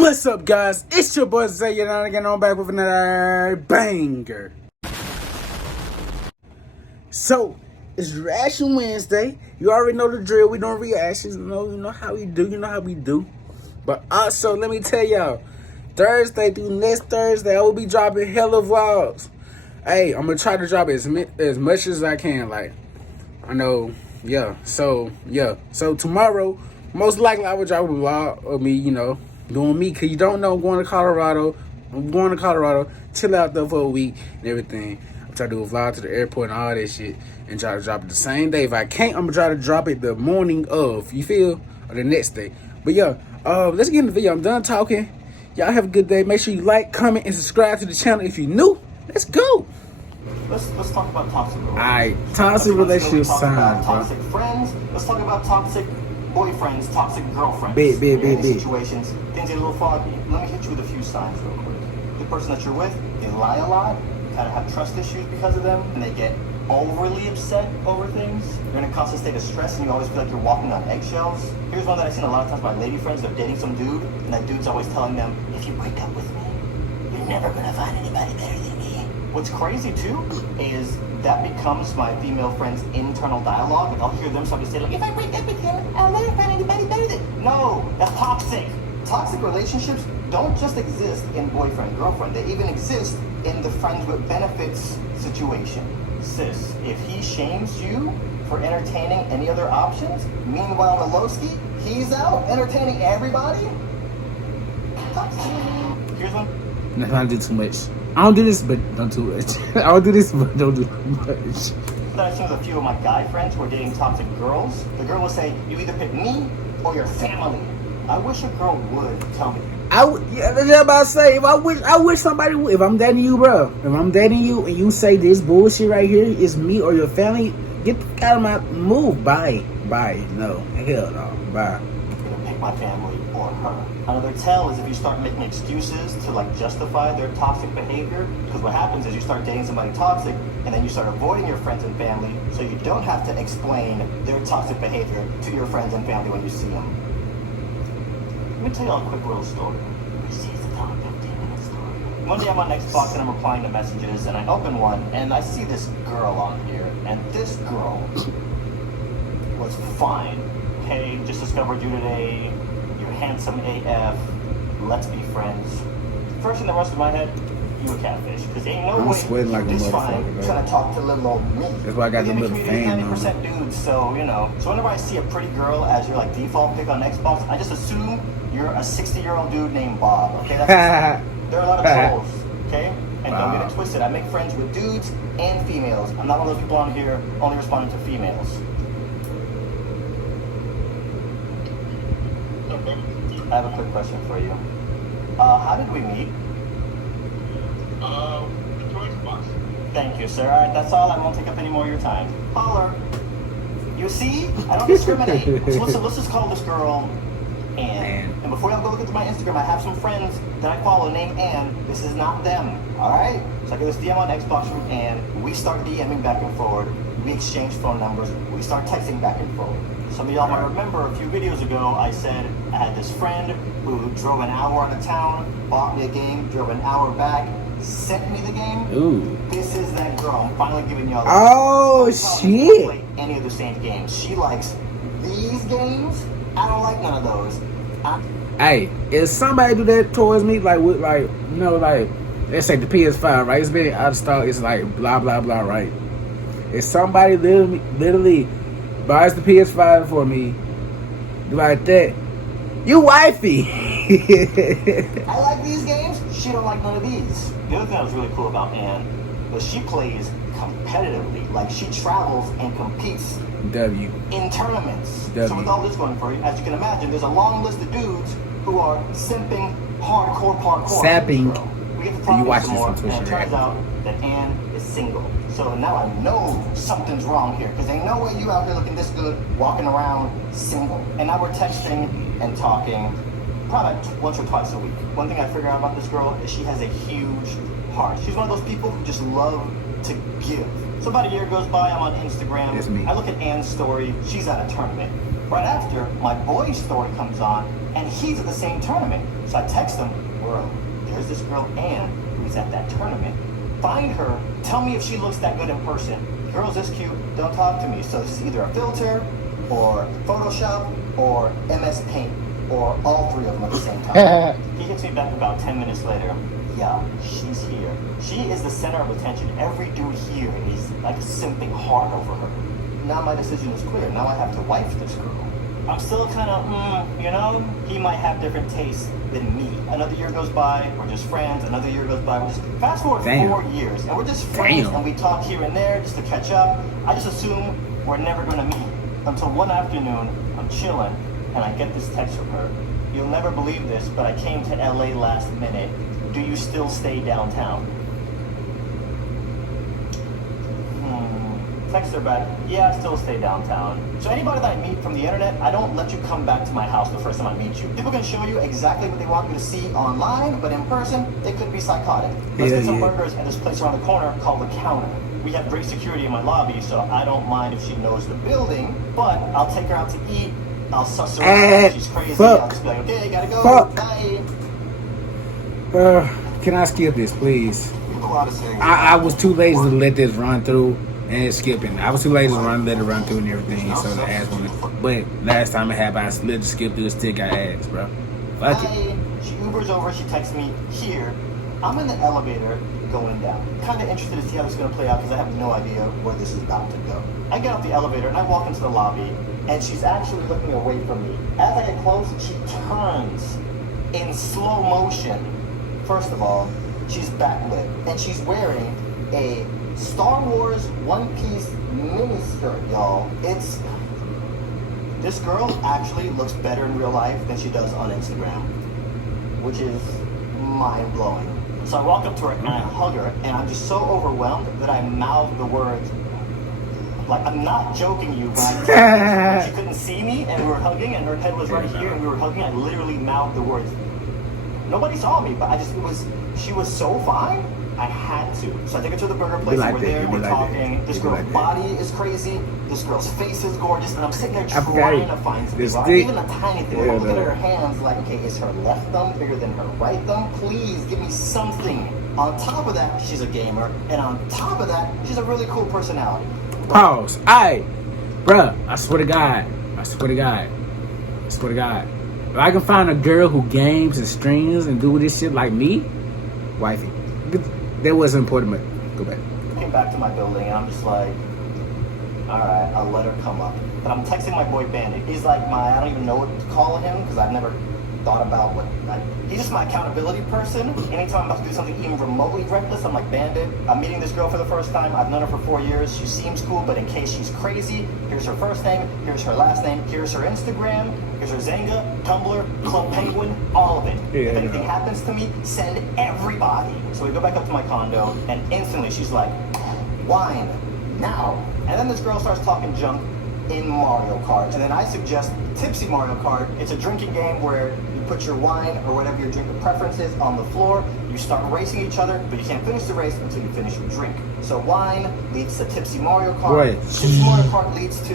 What's up, guys? It's your boy Zay, and I'm again back with another banger. So, it's Reaction Wednesday. You already know the drill. We doing reactions. You know how we do. You know how we do. But also, let me tell y'all, Thursday through next Thursday, I will be dropping hella vlogs. Hey, I'm gonna try to drop as much as I can. Like, I know, yeah. So tomorrow, most likely I will drop a vlog of me, doing me. Cause you don't know, I'm going to Colorado. Chill out there for a week and everything. I'm trying to do a vlog to the airport and all that shit, and try to drop it the same day. If I can't, I'm gonna try to drop it the morning of. You feel? Or the next day. But yeah, let's get in the video. I'm done talking. Y'all have a good day. Make sure you like, comment, and subscribe to the channel if you're new. Let's go. Let's talk about toxic relationships. Alright, toxic relationships. Toxic friends. Let's talk about toxic boyfriends, toxic girlfriends. Big. Situations, things get a little foggy. Let me hit you with a few signs real quick. The person that you're with, they lie a lot. You kind of have trust issues because of them, and they get overly upset over things. You're in a constant state of stress, and you always feel like you're walking on eggshells. Here's one that I've seen a lot of times by lady friends. They're dating some dude, and that dude's always telling them, if you break up with me, you're never gonna find anybody better than me. What's crazy too is that becomes my female friend's internal dialogue. Like I'll hear them somebody say, like, if I break up with him, I'll never find anybody better than. No, that's toxic. Toxic relationships don't just exist in boyfriend, girlfriend. They even exist in the friends with benefits situation. Sis, if he shames you for entertaining any other options, meanwhile Milowski, he's out entertaining everybody. Here's one. Not do too much. I don't do this, but don't do much. I don't do this, but don't do much. That I've seen with a few of my guy friends who are dating toxic girls. The girl will say, you either pick me or your family. I wish a girl would tell me. Yeah, that's what I'm about to say. I wish somebody would. If I'm dating you, bro. If I'm dating you and you say this bullshit right here is me or your family, get out of my move. Bye. No. Hell no. Bye. I'm gonna pick my family or her. Another tell is if you start making excuses to like justify their toxic behavior, because what happens is you start dating somebody toxic and then you start avoiding your friends and family so you don't have to explain their toxic behavior to your friends and family when you see them. Let me tell you all a quick little story. One day I'm on Xbox and I'm replying to messages and I open one and I see this girl on here, and this girl was fine. Hey, just discovered you today. You're handsome AF. Let's be friends. First thing that rushed in my head, you a catfish. Because ain't no way sweating like this fine trying to talk to little old me. That's why I got the little fan on. 90% dudes, so So whenever I see a pretty girl as your like default pick on Xbox, I just assume you're a 60-year-old dude named Bob. Okay, that's there are a lot of trolls. Okay, and don't get it twisted. I make friends with dudes and females. I'm not one of those people on here only responding to females. I have a quick question for you. How did we meet? Thank you, sir. All right, that's all. I won't take up any more of your time. Holler. You see? I don't discriminate. So let's just call this girl Ann. And before y'all go look into my Instagram, I have some friends that I follow named Ann. This is not them. Alright? So I get this DM on Xbox from Ann. We start DMing back and forward. We exchange phone numbers. We start texting back and forward. Some of y'all might remember a few videos ago I said I had this friend who drove an hour out of town, bought me a game, drove an hour back, sent me the game. Ooh. This is that girl. I'm finally giving y'all the Oh shit. Play any of the same games. She likes these games. I don't like none of those. Hey, if somebody do that towards me, like let's say the PS5, right? It's been out of stock. It's like blah blah blah, right? If somebody literally buys the PS5 for me, like that, you wifey. I like these games. She don't like none of these. The other thing that was really cool about Ann was she plays competitively. Like she travels and competes in tournaments. So with all this going for you, as you can imagine, there's a long list of dudes who are simping hardcore parkour. Sapping. We get to talk some more, and it turns out that Ann is single. So now I know something's wrong here, because ain't no way you out here looking this good, walking around single. And now we're texting and talking probably once or twice a week. One thing I figured out about this girl is she has a huge heart. She's one of those people who just love to give. So about a year goes by, I'm on Instagram. I look at Ann's story, she's at a tournament. Right after, my boy's story comes on, and he's at the same tournament. So I text him, bro, there's this girl Ann who's at that tournament. Find her, tell me if she looks that good in person. Girl's this cute, don't talk to me. So this is either a filter, or Photoshop, or MS Paint, or all three of them at the same time. He hits me back about 10 minutes later. Yeah, she's here. She is the center of attention. Every dude here is like simping hard over her. Now my decision is clear. Now I have to wife this girl. I'm still kind of, you know, he might have different tastes than me. Another year goes by, we're just friends. Another year goes by, we're just fast forward 4 years, and we're just friends, and we talk here and there just to catch up. I just assume we're never gonna meet until one afternoon I'm chilling and I get this text from her. You'll never believe this, but I came to LA last minute. Do you still stay downtown? Text her back, yeah, I still stay downtown. So anybody that I meet from the internet, I don't let you come back to my house the first time I meet you. People can show you exactly what they want you to see online, but in person, they could be psychotic. Let's get some burgers at this place around the corner called The Counter. We have great security in my lobby, so I don't mind if she knows the building, but I'll take her out to eat. I'll suss her out. She's crazy. I'll just be like, okay, gotta go. Bye. Can I skip this, please? I was too lazy to let this run through and skipping. I was too lazy to let it run through and everything. So the ass one. But last time it happened, I slid to skip through the stick I asked, bro. Fuck it. She Ubers over. She texts me here. I'm in the elevator going down. Kind of interested to see how this is going to play out because I have no idea where this is about to go. I get off the elevator and I walk into the lobby and she's actually looking away from me. As I get close, she turns in slow motion. First of all, she's backlit and she's wearing a Star Wars one-piece mini-skirt, y'all. This girl actually looks better in real life than she does on Instagram, which is mind-blowing. So I walk up to her and I hug her, and I'm just so overwhelmed that I mouth the words. Like, I'm not joking you, but when she couldn't see me and we were hugging and her head was right here and we were hugging, I literally mouthed the words. Nobody saw me, but she was so fine, I had to. So I take her to the burger place, and we're there, we're talking. This girl's body is crazy, this girl's face is gorgeous, and I'm sitting there trying to find something. Even a tiny thing. I'm looking at her hands like, okay, is her left thumb bigger than her right thumb? Please give me something. On top of that, she's a gamer, and on top of that, she's a really cool personality. Pause. Aight, bruh, I swear to God. If I can find a girl who games and streams and do this shit like me, wifey. That wasn't important, but go back. I came back to my building and I'm just like, alright, I'll let her come up. But I'm texting my boy Bandit. He's like I don't even know what to call him because I've never thought about he's just my accountability person. Anytime I'm about to do something even remotely reckless, I'm like, Bandit, I'm meeting this girl for the first time. I've known her for 4 years. She seems cool, but in case she's crazy, here's her first name, here's her last name, here's her Instagram, here's her Zynga, Tumblr, Club Penguin, all of it. If anything happens to me, send everybody. So we go back up to my condo, and instantly she's like, wine, now. And then this girl starts talking junk in Mario Kart. And then I suggest Tipsy Mario Kart. It's a drinking game where you put your wine or whatever your drink of preference is on the floor. You start racing each other, but you can't finish the race until you finish your drink. So wine leads to Tipsy Mario Kart. Right. Tipsy Mario Kart leads to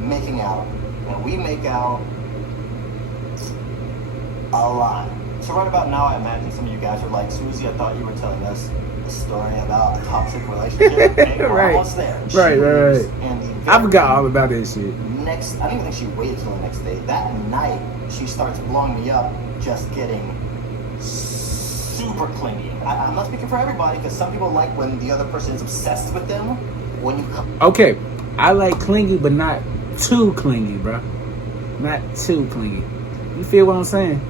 making out. And we make out a lot. So right about now, I imagine some of you guys are like, Susie, I thought you were telling us a story about a toxic relationship. Okay, we're almost there. Right. And I forgot all about this shit. I don't even think she waited till the next day. That night, she starts blowing me up, just getting super clingy. I'm not speaking for everybody, because some people like when the other person is obsessed with them. When you come. Okay, I like clingy, but not too clingy, bro. Not too clingy. You feel what I'm saying?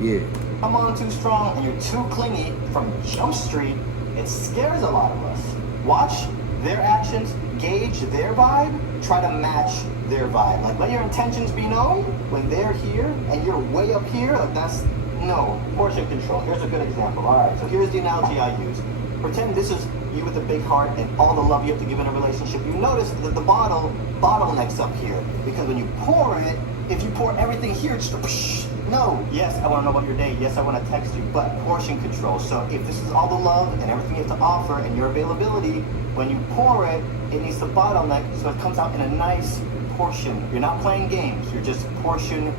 Yeah. Come on too strong and you're too clingy from Jump Street, it scares a lot of us. Watch their actions, gauge their vibe, try to match their vibe. Like, let your intentions be known when they're here and you're way up here. Like, that's no portion control. Here's a good example. All right, so here's the analogy I use. Pretend this is you with a big heart and all the love you have to give in a relationship. You notice that the bottleneck's up here, because when you pour it, if you pour everything here, it's just no. Yes, I want to know about your day. Yes, I want to text you, but portion control. So if this is all the love and everything you have to offer and your availability, when you pour it, it needs to bottleneck so it comes out in a nice portion. You're not playing games. You're just portion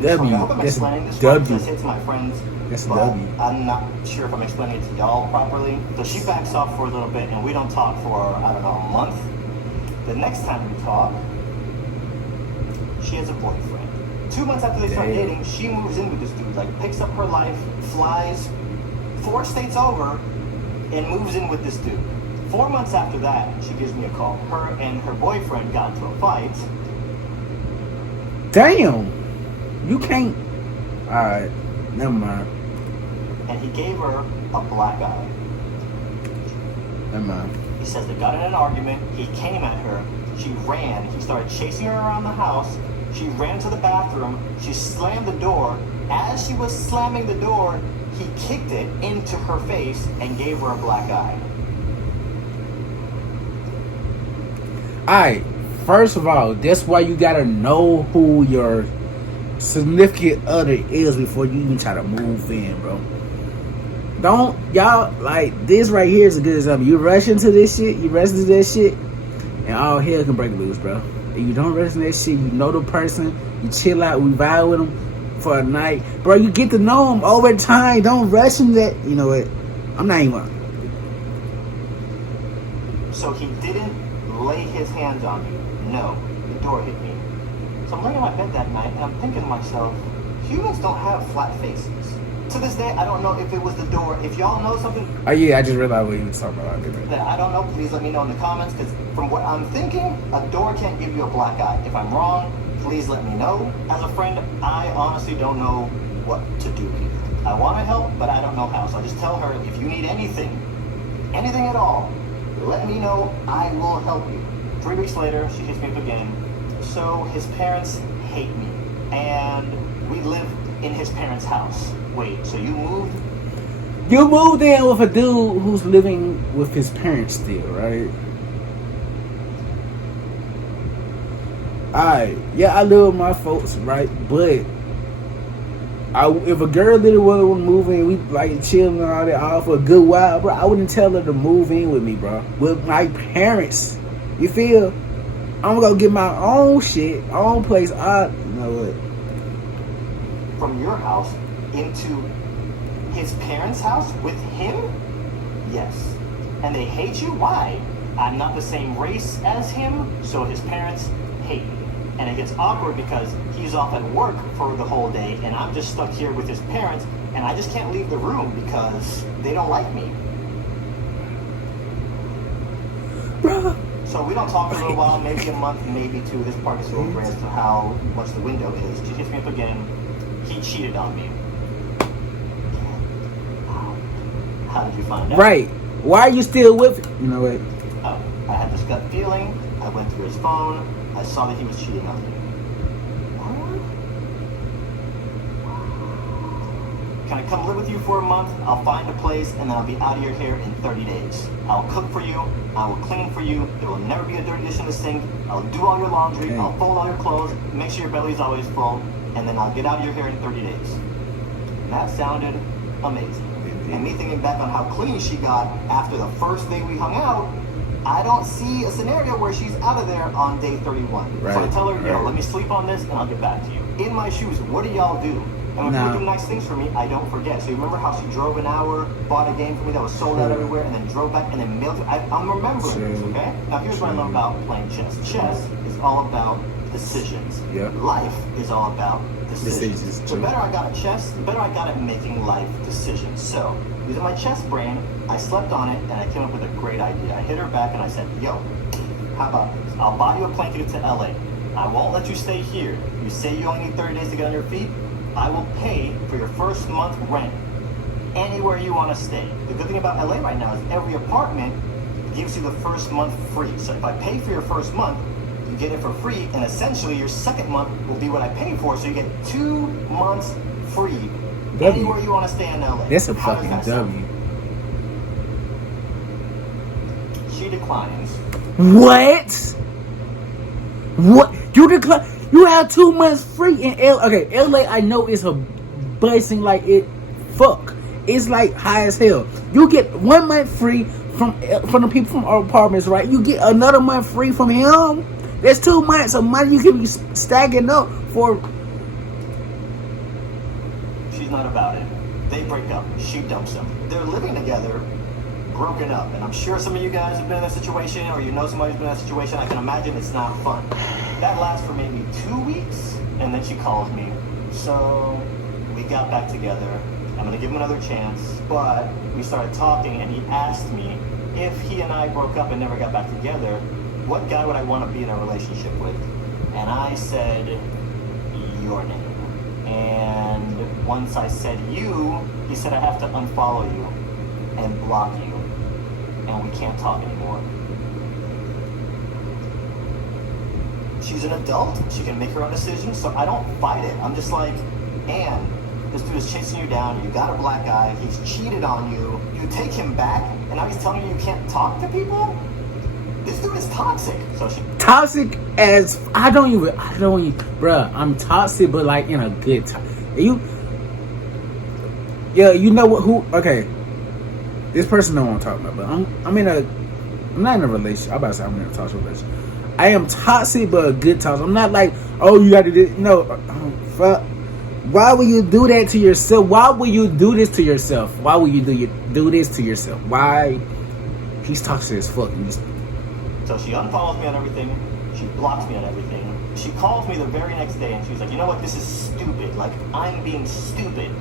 W. I hope I'm That's explaining this W. right, because I say it to my friends, That's a but W. I'm not sure if I'm explaining it to y'all properly. So she backs off for a little bit, and we don't talk for, I don't know, a month. The next time we talk, she has a boyfriend. 2 months after they start dating, she moves in with this dude, like picks up her life, flies 4 states over, and moves in with this dude. 4 months after that, she gives me a call. Her and her boyfriend got into a fight. Damn. You can't. Alright. Never mind. And he gave her a black eye. Never mind. He says they got in an argument. He came at her. She ran. He started chasing her around the house. She ran to the bathroom. She slammed the door. As she was slamming the door, he kicked it into her face and gave her a black eye. Alright, first of all, that's why you gotta know who your significant other is before you even try to move in, bro. Don't, y'all, like, this right here is a good example. You rush into this shit, you rush into that shit, and all hell can break loose, bro. If you don't rush into that shit, you know the person, you chill out, we vibe with them for a night. Bro, you get to know them over time. Don't rush into that. You know what? I'm not even. So he didn't lay his hands on me. No, the door hit me. So I'm laying in my bed that night and I'm thinking to myself, humans don't have flat faces. To this day, I don't know if it was the door. If y'all know something Oh yeah, I just realized what you was talking about. that I don't know, please let me know in the comments, because from what I'm thinking, a door can't give you a black eye. If I'm wrong, please let me know. As a friend, I honestly don't know what to do here. I want to help, but I don't know how. So I just tell her, if you need anything at all, let me know. I will help you. 3 weeks later, she hits me up again. So his parents hate me, and we live in his parents' house. Wait, so you moved? You moved in with a dude who's living with his parents still, right? Alright, yeah, I live with my folks, right? But if a girl didn't want to move in, we like chilling and all that all for a good while, bro, I wouldn't tell her to move in with me, bro. With my parents. You feel? I'm gonna get my own shit, own place. You know what? From your house into his parents' house with him? Yes. And they hate you? Why? I'm not the same race as him, so his parents hate me. And it gets awkward because he's off at work for the whole day and I'm just stuck here with his parents and I just can't leave the room because they don't like me. Bro. So we don't talk for a little while, maybe a month, maybe 2. This part is over as to how much the window is. She hits me up again. He cheated on me. How did you find out? Right. Why are you still with him? You know what? Oh, I had this gut feeling. I went through his phone. I saw that he was cheating on me. Can I come live with you for a month? I'll find a place and then I'll be out of your hair in 30 days. I'll cook for you. I will clean for you. There will never be a dirty dish in the sink. I'll do all your laundry. Okay. I'll fold all your clothes. Make sure your belly's always full. And then I'll get out of your hair in 30 days. And that sounded amazing. And me thinking back on how clean she got after the first day we hung out, I don't see a scenario where she's out of there on day 31. Right, So I tell her, yo, right. let me sleep on this and I'll get back to you. In my shoes, what do y'all do? And when No. people do nice things for me, I don't forget. So you remember how she drove an hour, bought a game for me that was sold out everywhere, and then drove back and then mailed it? I'm remembering this, True. okay? Now here's what I love about playing chess. Chess is all about decisions. Yeah. Life is all about decisions. Decisions, The true. better I got at chess, the better I got at making life decisions. So, using my chess brain, I slept on it and I came up with a great idea. I hit her back and I said, yo, how about this? I'll buy you a plane ticket to LA. I won't let you stay here. You say you only need 30 days to get on your feet. I will pay for your first month rent anywhere you want to stay. The good thing about LA right now is every apartment gives you the first month free. So if I pay for your first month, you get it for free, and essentially your second month will be what I paid for, so you get 2 months free anywhere you want to stay in LA. That's a How does fucking that sound? W. She declines. What? What? You decline? You have 2 months free in LA. Okay, LA I know is a busting like it. Fuck. It's like high as hell. You get 1 month free from the people from our apartments, right? You get another month free from him. There's 2 months of money you can be stacking up for. not about it. They break up. She dumps him. They're living together, broken up. And I'm sure some of you guys have been in that situation, or you know somebody who's been in that situation. I can imagine it's not fun. That lasts for maybe 2 weeks, and then she calls me. So we got back together. I'm gonna give him another chance. But we started talking, and he asked me if he and I broke up and never got back together, what guy would I want to be in a relationship with? And I said, your name. And once I said you, he said I have to unfollow you and block you. And we can't talk anymore. She's an adult. She can make her own decisions, so I don't fight it. I'm just like, Anne, this dude is chasing you down. You got a black eye. He's cheated on you. You take him back, and now he's telling you can't talk to people? This dude is toxic. So she Toxic as I don't even, bruh. I'm toxic, but like in a good time. You know what? Who? Okay, this person know what I'm talking about. But I'm not in a relationship. I'm about to say I'm in a toxic relationship. I am toxic, but a good toxic. I'm not like, oh, you got to do this. No, fuck. Why would you do that to yourself? Why would you do this to yourself? Why would you do this to yourself? Why? He's toxic as fuck. So she unfollows me on everything. She blocks me on everything. She calls me the very next day and she's like, you know what? This is stupid. Like, I'm being stupid.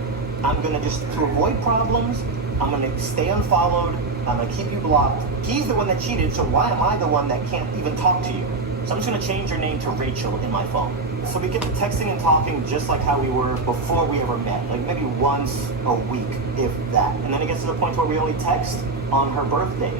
I'm going to just, to avoid problems, I'm going to stay unfollowed. I'm going to keep you blocked. He's the one that cheated, so why am I the one that can't even talk to you? So I'm just going to change your name to Rachel in my phone. So we get to texting and talking just like how we were before we ever met. Like maybe once a week, if that. And then it gets to the point where we only text on her birthday.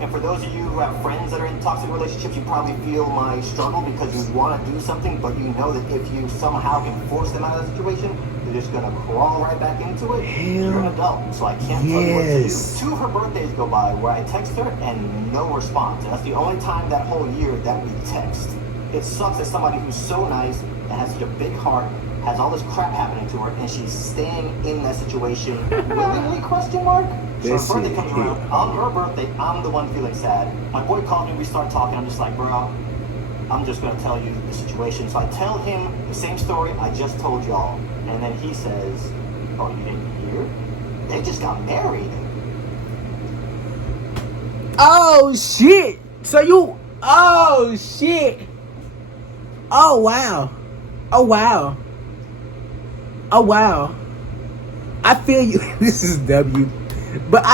And for those of you who have friends that are in toxic relationships, you probably feel my struggle because you want to do something, but you know that if you somehow can force them out of the situation, they're just going to crawl right back into it. You're an adult, so I can't tell you what to do. 2 of her birthdays go by where I text her and no response. And that's the only time that whole year that we text. It sucks as somebody who's so nice and has such a big heart, has all this crap happening to her, and she's staying in that situation willingly, question mark? So her birthday comes around, on her birthday, I'm the one feeling sad. My boy called me, we start talking, I'm just like, bro, I'm just gonna tell you the situation. So I tell him the same story I just told y'all. And then he says, oh, you didn't hear? They just got married. Oh, shit. Oh, shit. Oh, wow. Oh, wow. Oh, wow. I feel you. This is W. But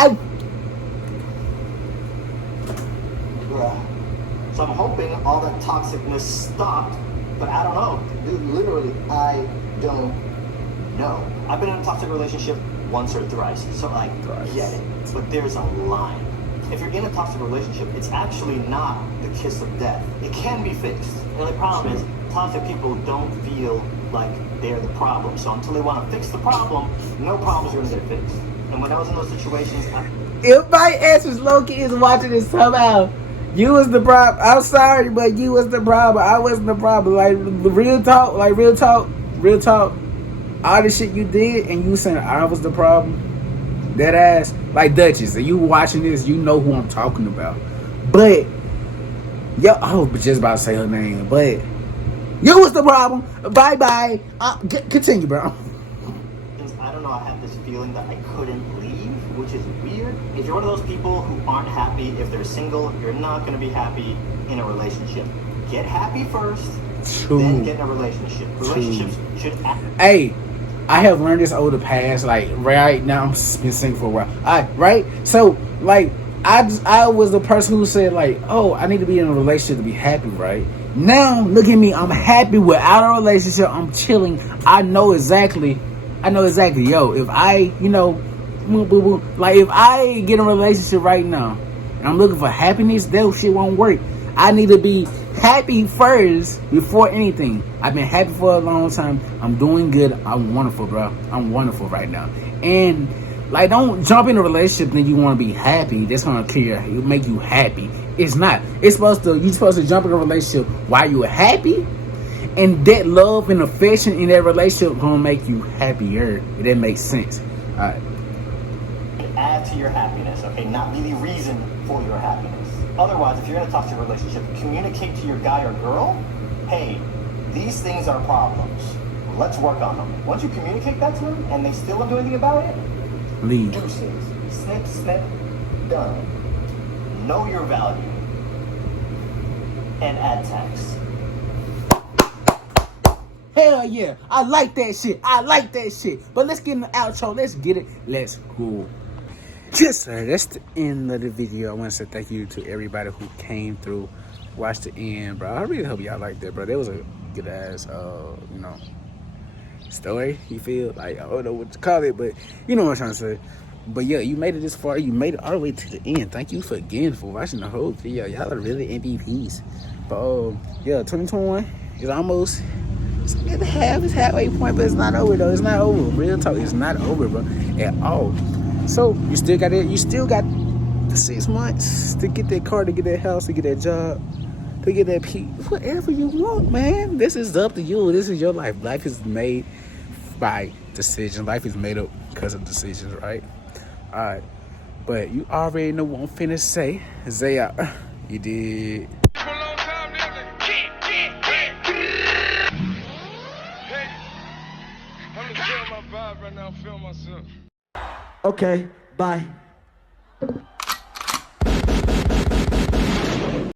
So I'm hoping all that toxicness stopped, but I don't know. Dude, literally, I don't know. I've been in a toxic relationship once or thrice, so I get it. But there's a line. If you're in a toxic relationship, it's actually not the kiss of death. It can be fixed. And the problem is, toxic people don't feel like they're the problem. So until they want to fix the problem, no problems are going to get fixed. And when I was in those situations, if my ex was low-key is watching this somehow, you was the problem. I'm sorry, but you was the problem. I wasn't the problem. Like, real talk. All the shit you did, and you saying I was the problem. That ass. Like Duchess, and you watching this, you know who I'm talking about. But, I was just about to say her name, but you was the problem. Bye-bye. Continue, bro. I don't know, I had this feeling that I couldn't leave, which is weird. If you're one of those people who aren't happy, if they're single, you're not going to be happy in a relationship. Get happy first, then get in a relationship. Relationships should act. Hey, I have learned this over the past, like, right now, I've been single for a while. Right? So, like, I was the person who said, like, oh, I need to be in a relationship to be happy, right? Now, look at me. I'm happy without a relationship. I'm chilling. I know exactly, yo, if I, like, if I get in a relationship right now and I'm looking for happiness, that shit won't work. I need to be happy first before anything. I've been happy for a long time. I'm doing good. I'm wonderful, bro. I'm wonderful right now. And, like, don't jump in a relationship and you want to be happy. That's going to make you happy. It's not. You're supposed to jump in a relationship while you're happy. And that love and affection in that relationship gonna make you happier. If that makes sense. Alright. Add to your happiness, okay? Not be the reason for your happiness. Otherwise, if you're in a toxic relationship, communicate to your guy or girl, hey, these things are problems. Let's work on them. Once you communicate that to them and they still don't do anything about it, leave. deuces. Snip, snip, done. Know your value. And add tax. Hell yeah, I like that shit. I like that shit. But let's get in the outro. Let's get it. Let's go. Yes, sir. That's the end of the video. I want to say thank you to everybody who came through, watched the end, bro. I really hope y'all liked that, bro. That was a good ass, story. You feel like I don't know what to call it, but you know what I'm trying to say. But yeah, you made it this far. You made it all the way to the end. Thank you for watching the whole video. Y'all are really MVPs. But yeah, 2021 is almost. It's halfway point, but it's not over though. It's not over. Real talk, it's not over, bro, at all. So you still got it. You still got the 6 months to get that car, to get that house, to get that job, to get that whatever you want, man. This is up to you. This is your life. Life is made by decisions. Life is made up because of decisions, right? All right, but you already know what I'm finna say. Zay Out You Dig. Okay, bye.